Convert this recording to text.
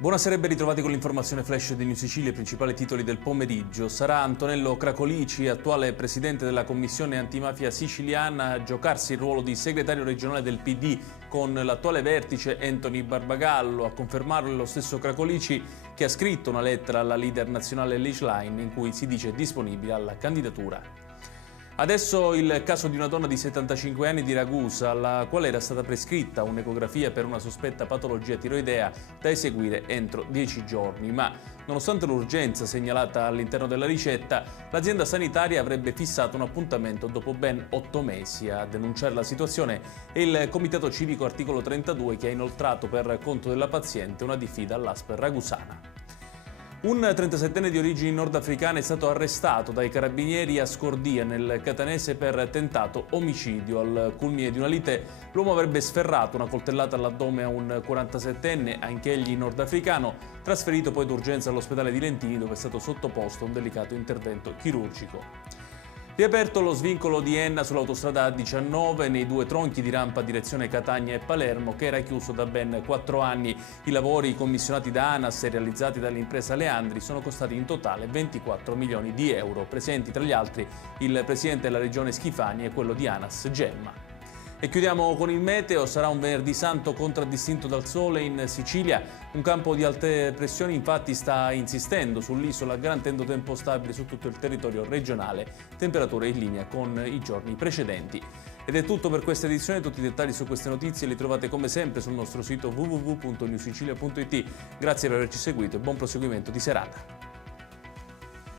Buonasera e ben ritrovati con l'informazione flash di New Sicilia, i principali titoli del pomeriggio. Sarà Antonello Cracolici, attuale presidente della Commissione Antimafia Siciliana, a giocarsi il ruolo di segretario regionale del PD con l'attuale vertice Anthony Barbagallo. A confermarlo è lo stesso Cracolici, che ha scritto una lettera alla leader nazionale Liz Line in cui si dice disponibile alla candidatura. Adesso il caso di una donna di 75 anni di Ragusa, alla quale era stata prescritta un'ecografia per una sospetta patologia tiroidea da eseguire entro 10 giorni, ma nonostante l'urgenza segnalata all'interno della ricetta, l'azienda sanitaria avrebbe fissato un appuntamento dopo ben 8 mesi. A denunciare la situazione è il Comitato Civico Articolo 32, che ha inoltrato per conto della paziente una diffida all'ASP ragusana. Un 37enne di origini nordafricane è stato arrestato dai carabinieri a Scordia, nel catanese, per tentato omicidio. Al culmine di una lite, l'uomo avrebbe sferrato una coltellata all'addome a un 47enne, anch'egli nordafricano, trasferito poi d'urgenza all'ospedale di Lentini, dove è stato sottoposto a un delicato intervento chirurgico. Riaperto lo svincolo di Enna sull'autostrada A19 nei due tronchi di rampa direzione Catania e Palermo, che era chiuso da ben 4 anni. I lavori commissionati da ANAS e realizzati dall'impresa Leandri sono costati in totale 24 milioni di euro. Presenti tra gli altri il presidente della regione Schifani e quello di ANAS Gemma. E chiudiamo con il meteo. Sarà un venerdì santo contraddistinto dal sole in Sicilia. Un campo di alte pressioni infatti sta insistendo sull'isola, garantendo tempo stabile su tutto il territorio regionale, temperature in linea con i giorni precedenti. Ed è tutto per questa edizione. Tutti i dettagli su queste notizie li trovate come sempre sul nostro sito www.newsicilia.it. Grazie per averci seguito e buon proseguimento di serata.